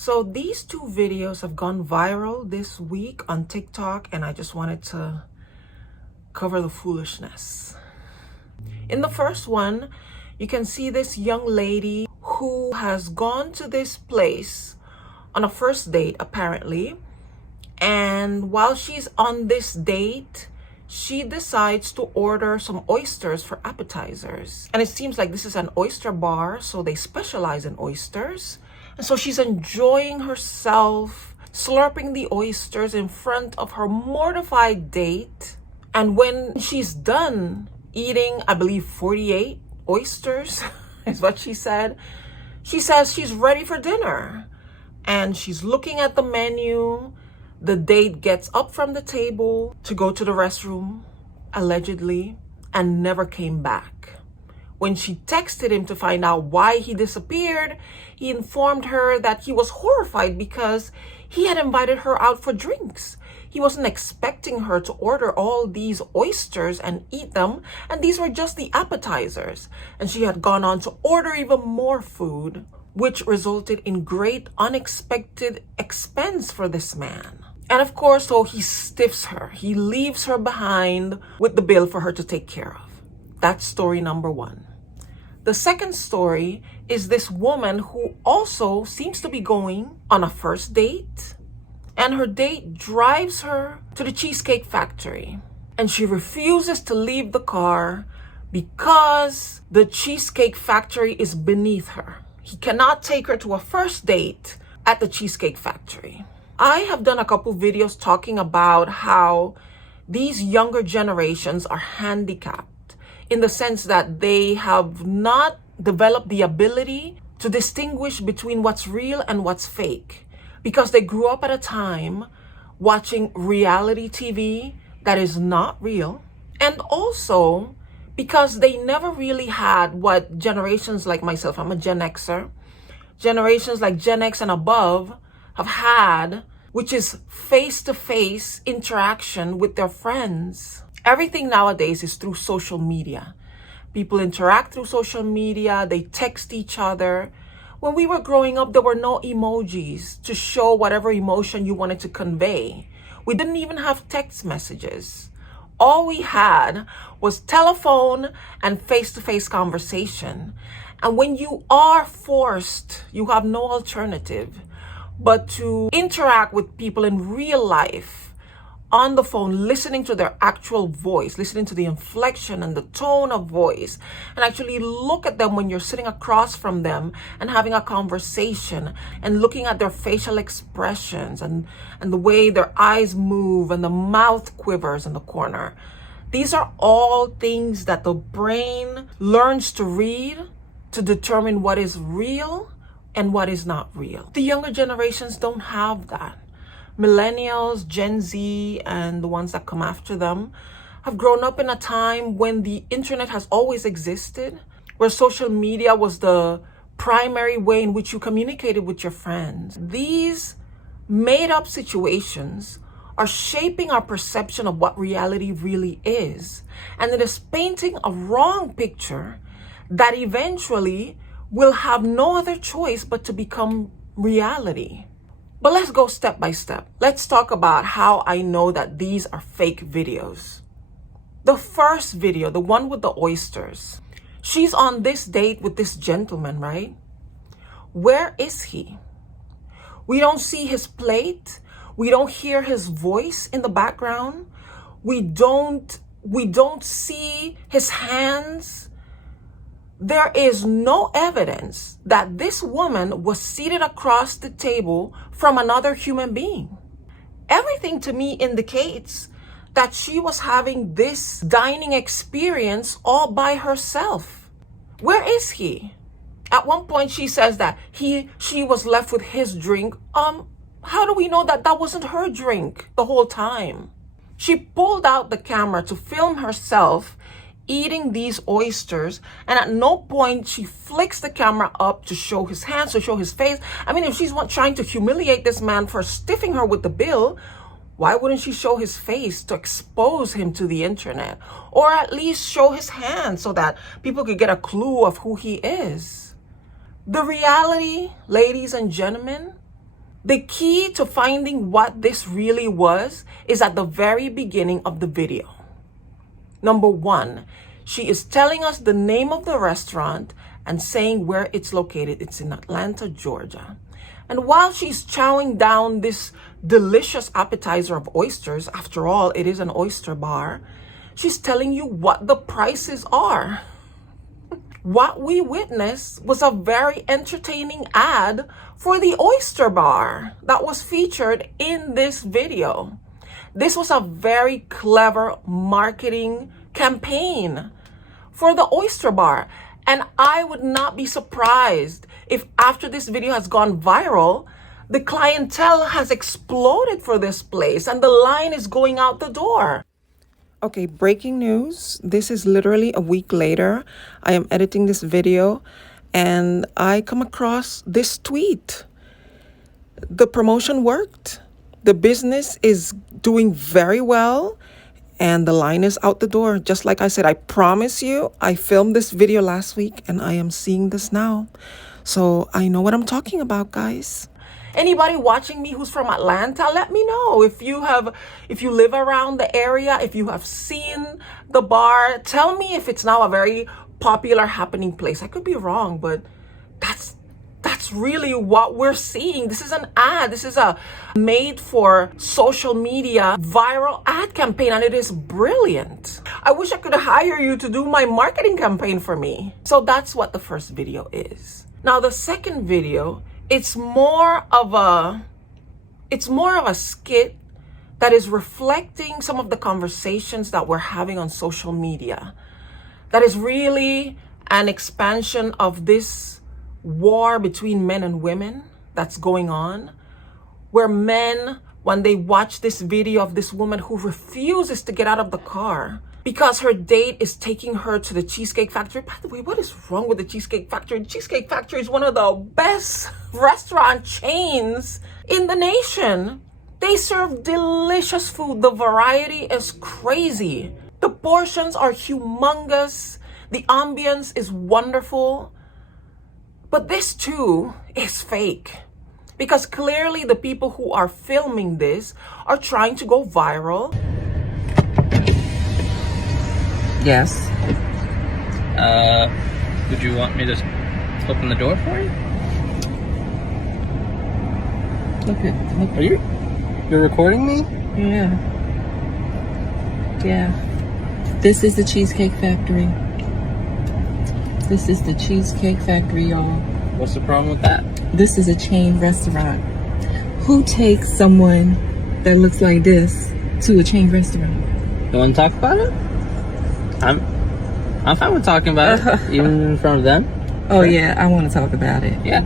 So these two videos have gone viral this week on TikTok, and I just wanted to cover the foolishness. In the first one, you can see this young lady who has gone to this place on a first date, apparently. And while she's on this date, she decides to order some oysters for appetizers. And it seems like this is an oyster bar, so they specialize in oysters. And so she's enjoying herself, slurping the oysters in front of her mortified date. And when she's done eating, I believe 48 oysters is what she said, she says she's ready for dinner. And she's looking at the menu. The date gets up from the table to go to the restroom, allegedly, and never came back. When she texted him to find out why he disappeared, he informed her that he was horrified because he had invited her out for drinks. He wasn't expecting her to order all these oysters and eat them, and these were just the appetizers. And she had gone on to order even more food, which resulted in great unexpected expense for this man. And of course, so he stiffs her. He leaves her behind with the bill for her to take care of. That's story number one. The second story is this woman who also seems to be going on a first date, and her date drives her to the Cheesecake Factory, and she refuses to leave the car because the Cheesecake Factory is beneath her. He cannot take her to a first date at the Cheesecake Factory. I have done a couple videos talking about how these younger generations are handicapped in the sense that they have not developed the ability to distinguish between what's real and what's fake, because they grew up at a time watching reality TV that is not real, and also because they never really had what generations like myself, I'm a Gen Xer, generations like Gen X and above have had, which is face-to-face interaction with their friends. Everything nowadays is through social media. People interact through social media, they text each other. When we were growing up, there were no emojis to show whatever emotion you wanted to convey. We didn't even have text messages. All we had was telephone and face-to-face conversation. And when you are forced, you have no alternative but to interact with people in real life on the phone, listening to their actual voice, listening to the inflection and the tone of voice, and actually look at them when you're sitting across from them and having a conversation and looking at their facial expressions and the way their eyes move and the mouth quivers in the corner. These are all things that the brain learns to read to determine what is real and what is not real. The younger generations don't have that. Millennials, Gen Z, and the ones that come after them have grown up in a time when the internet has always existed, where social media was the primary way in which you communicated with your friends. These made-up situations are shaping our perception of what reality really is, and it is painting a wrong picture that eventually will have no other choice but to become reality. But let's go step by step. Let's talk about how I know that these are fake videos. The first video, the one with the oysters, she's on this date with this gentleman, right? Where is he? We don't see his plate. We don't hear his voice in the background. We don't see his hands. There is no evidence that this woman was seated across the table from another human being. Everything to me indicates that she was having this dining experience all by herself. Where is he? At one point she says that she was left with his drink. How do we know that that wasn't her drink the whole time? She pulled out the camera to film herself eating these oysters, and at no point she flicks the camera up to show his hands, to show his face. I mean, if she's trying to humiliate this man for stiffing her with the bill, why wouldn't she show his face to expose him to the internet? Or at least show his hands so that people could get a clue of who he is. The reality, ladies and gentlemen, The key to finding what this really was is at the very beginning of the video. Number one, she is telling us the name of the restaurant and saying where it's located. It's in Atlanta, Georgia. And while she's chowing down this delicious appetizer of oysters, after all, it is an oyster bar, she's telling you what the prices are. What we witnessed was a very entertaining ad for the oyster bar that was featured in this video. This was a very clever marketing campaign for the oyster bar. And I would not be surprised if after this video has gone viral, the clientele has exploded for this place and the line is going out the door. Okay, breaking news. This is literally a week later. I am editing this video and I come across this tweet. The promotion worked. The business is doing very well and the line is out the door. Just like I said, I promise you, I filmed this video last week and I am seeing this now. So I know what I'm talking about, guys. Anybody watching me who's from Atlanta, let me know if you live around the area, if you have seen the bar. Tell me if it's now a very popular happening place. I could be wrong, but that's really what we're seeing. This is an ad. This is a made for social media viral ad campaign, and it is brilliant. I wish I could hire you to do my marketing campaign for me. So that's what the first video is. Now the second video, it's more of a skit that is reflecting some of the conversations that we're having on social media. That is really an expansion of this war between men and women that's going on, where men, when they watch this video of this woman who refuses to get out of the car because her date is taking her to the Cheesecake Factory. By the way, what is wrong with the Cheesecake Factory? The Cheesecake Factory is one of the best restaurant chains in the nation. They serve delicious food. The variety is crazy. The portions are humongous. The ambience is wonderful. But this too is fake. Because clearly the people who are filming this are trying to go viral. Yes. Would you want me to open the door for you? Look. Are you're recording me? Yeah. This is the Cheesecake Factory. This is the Cheesecake Factory, y'all. What's the problem with that? This is a chain restaurant. Who takes someone that looks like this to a chain restaurant? You want to talk about it? I'm fine with talking about it, even in front of them. Oh, yeah, I want to talk about it. Yeah.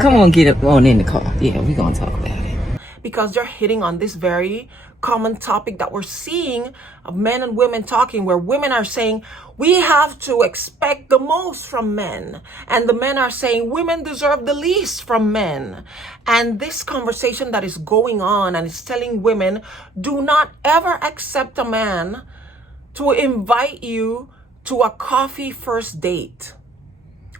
Come on, get up on in the car. Yeah, we're going to talk about it. Because they're hitting on this very common topic that we're seeing of men and women talking, where women are saying we have to expect the most from men, and the men are saying women deserve the least from men. And this conversation that is going on and is telling women, do not ever accept a man to invite you to a coffee first date.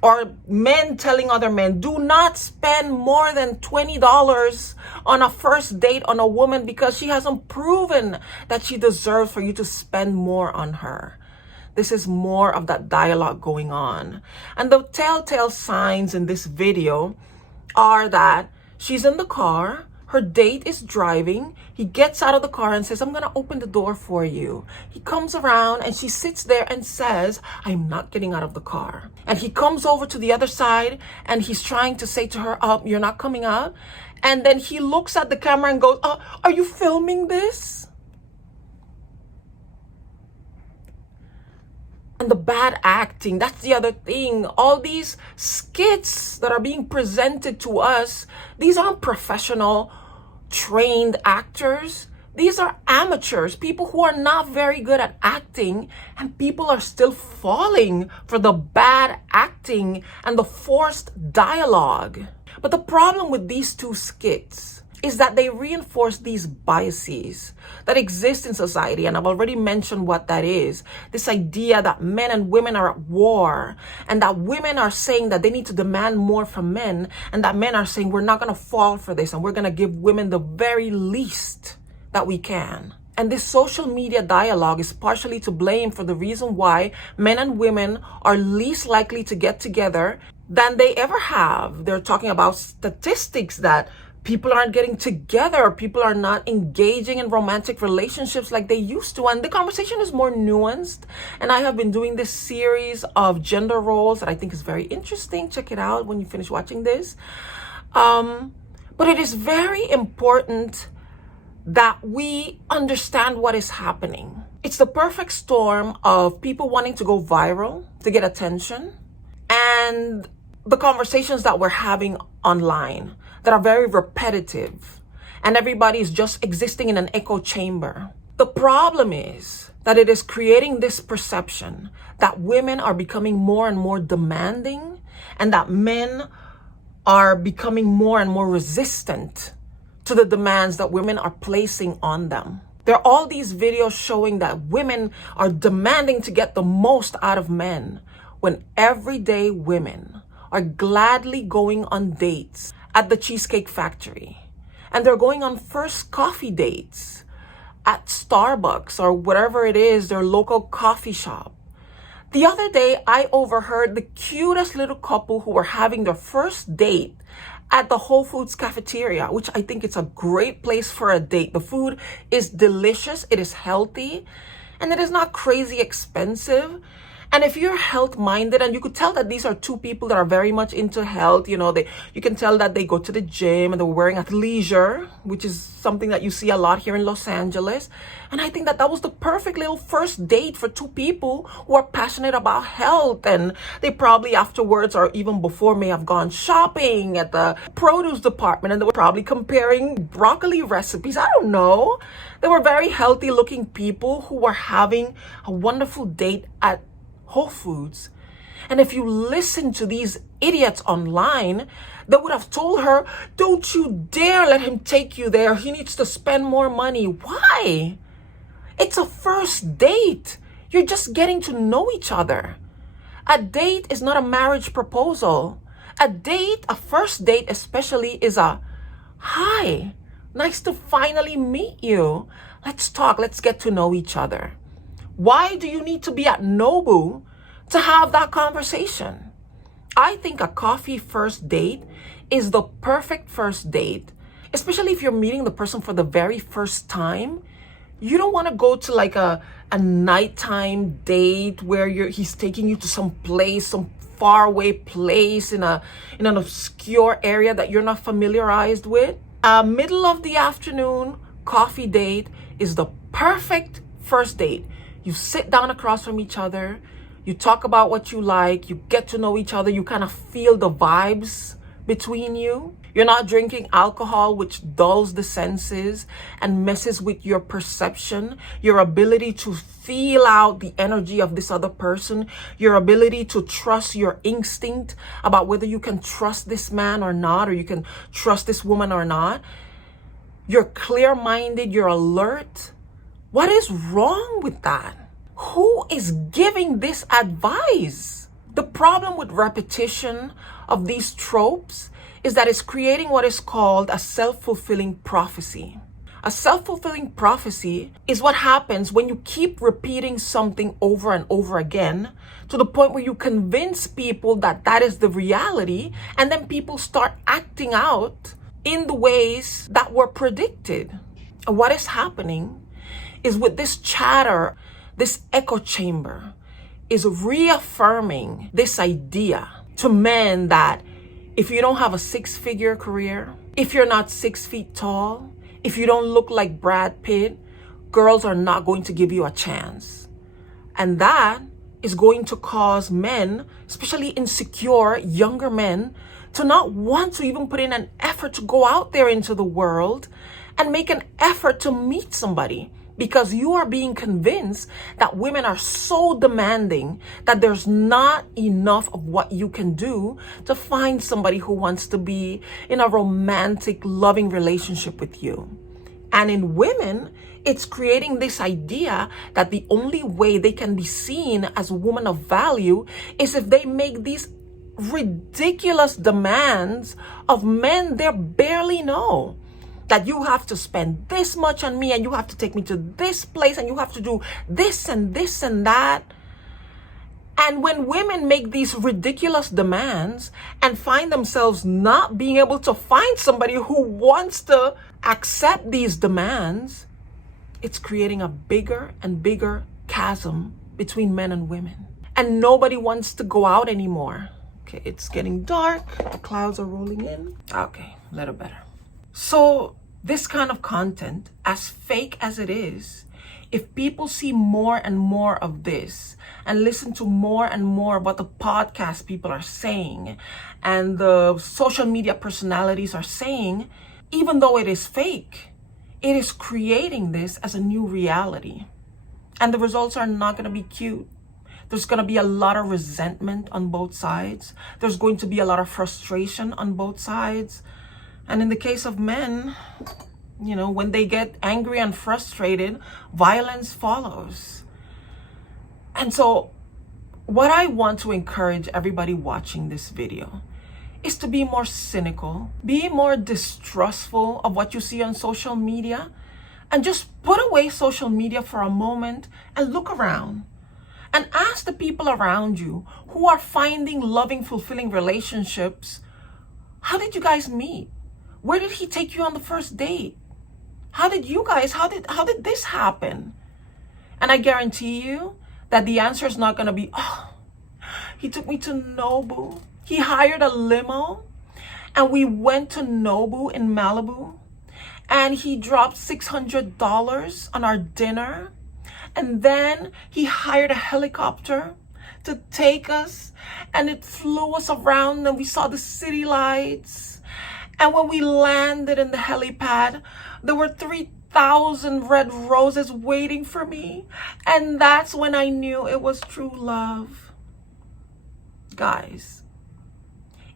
Or men telling other men, do not spend more than $20 on a first date on a woman because she hasn't proven that she deserves for you to spend more on her. This is more of that dialogue going on. And the telltale signs in this video are that she's in the car, her date is driving, he gets out of the car and says, I'm gonna open the door for you. He comes around and she sits there and says, I'm not getting out of the car. And he comes over to the other side and he's trying to say to her, you're not coming out. And then he looks at the camera and goes, are you filming this? And the bad acting, that's the other thing. All these skits that are being presented to us, these aren't professional, trained actors. These are amateurs, people who are not very good at acting, and people are still falling for the bad acting and the forced dialogue. But the problem with these two skits is that they reinforce these biases that exist in society. And I've already mentioned what that is. This idea that men and women are at war, and that women are saying that they need to demand more from men, and that men are saying we're not going to fall for this, and we're going to give women the very least that we can. And this social media dialogue is partially to blame for the reason why men and women are least likely to get together than they ever have. They're talking about statistics that people aren't getting together, people are not engaging in romantic relationships like they used to. And the conversation is more nuanced. And I have been doing this series of gender roles that I think is very interesting. Check it out when you finish watching this. But it is very important that we understand what is happening. It's the perfect storm of people wanting to go viral to get attention, and the conversations that we're having online that are very repetitive, and everybody is just existing in an echo chamber. The problem is that it is creating this perception that women are becoming more and more demanding, and that men are becoming more and more resistant to the demands that women are placing on them. There are all these videos showing that women are demanding to get the most out of men, when everyday women are gladly going on dates at the Cheesecake Factory, and they're going on first coffee dates at Starbucks or whatever it is, their local coffee shop. The other day, I overheard the cutest little couple who were having their first date at the Whole Foods cafeteria, which I think it's a great place for a date. The food is delicious, it is healthy, and it is not crazy expensive. And if you're health-minded, and you could tell that these are two people that are very much into health, you can tell that they go to the gym and they're wearing athleisure, which is something that you see a lot here in Los Angeles. And I think that that was the perfect little first date for two people who are passionate about health. And they probably afterwards, or even before, may have gone shopping at the produce department, and they were probably comparing broccoli recipes. I don't know. They were very healthy looking people who were having a wonderful date at Whole Foods. And if you listen to these idiots online, they would have told her, don't you dare let him take you there. He needs to spend more money. Why? It's a first date. You're just getting to know each other. A date is not a marriage proposal. A date, a first date especially, is a hi, nice to finally meet you. Let's talk. Let's get to know each other. Why do you need to be at Nobu to have that conversation? I think a coffee first date is the perfect first date, especially if you're meeting the person for the very first time. You don't want to go to like a nighttime date where he's taking you to some place, some faraway place in an obscure area that you're not familiarized with. A middle of the afternoon coffee date is the perfect first date. You sit down across from each other, you talk about what you like, you get to know each other, you kind of feel the vibes between you. You're not drinking alcohol, which dulls the senses and messes with your perception, your ability to feel out the energy of this other person, your ability to trust your instinct about whether you can trust this man or not, or you can trust this woman or not. You're clear-minded, you're alert. What is wrong with that? Who is giving this advice? The problem with repetition of these tropes is that it's creating what is called a self-fulfilling prophecy. A self-fulfilling prophecy is what happens when you keep repeating something over and over again to the point where you convince people that that is the reality, and then people start acting out in the ways that were predicted. And what is happening is, with this chatter, this echo chamber is reaffirming this idea to men that if you don't have a six-figure career, if you're not 6 feet tall, if you don't look like Brad Pitt, girls are not going to give you a chance. And that is going to cause men, especially insecure younger men, to not want to even put in an effort to go out there into the world and make an effort to meet somebody, because you are being convinced that women are so demanding that there's not enough of what you can do to find somebody who wants to be in a romantic, loving relationship with you. And in women, it's creating this idea that the only way they can be seen as a woman of value is if they make these ridiculous demands of men they barely know. That you have to spend this much on me, and you have to take me to this place, and you have to do this and this and that. And when women make these ridiculous demands and find themselves not being able to find somebody who wants to accept these demands, it's creating a bigger and bigger chasm between men and women. And nobody wants to go out anymore. Okay, it's getting dark. The clouds are rolling in. Okay, a little better. So this kind of content, as fake as it is, if people see more and more of this and listen to more and more about the podcast people are saying and the social media personalities are saying, even though it is fake, it is creating this as a new reality. And the results are not going to be cute. There's going to be a lot of resentment on both sides. There's going to be a lot of frustration on both sides. And in the case of men, you know, when they get angry and frustrated, violence follows. And so what I want to encourage everybody watching this video is to be more cynical, be more distrustful of what you see on social media, and just put away social media for a moment and look around and ask the people around you who are finding loving, fulfilling relationships, how did you guys meet? Where did he take you on the first date? How did this happen? And I guarantee you that the answer is not going to be, oh, he took me to Nobu. He hired a limo and we went to Nobu in Malibu and he dropped $600 on our dinner. And then he hired a helicopter to take us and it flew us around and we saw the city lights. And when we landed in the helipad, there were 3,000 red roses waiting for me. And that's when I knew it was true love. Guys,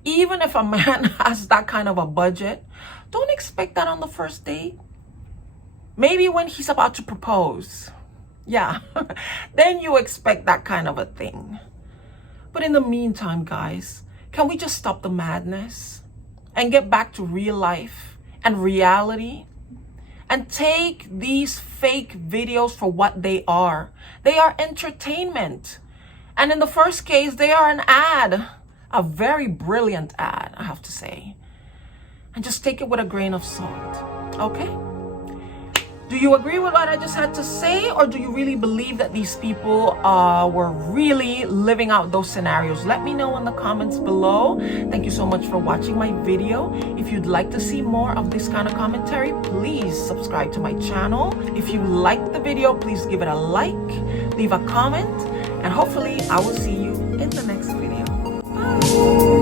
even if a man has that kind of a budget, don't expect that on the first date. Maybe when he's about to propose. Yeah, then you expect that kind of a thing. But in the meantime, guys, can we just stop the madness and get back to real life and reality and take these fake videos for what they are? They are entertainment. And in the first case, they are an ad, a very brilliant ad, I have to say. And just take it with a grain of salt, okay? Do you agree with what I just had to say, or do you really believe that these people were really living out those scenarios? Let me know in the comments below. Thank you so much for watching my video. If you'd like to see more of this kind of commentary, please subscribe to my channel. If you liked the video, please give it a like, leave a comment, and hopefully I will see you in the next video. Bye.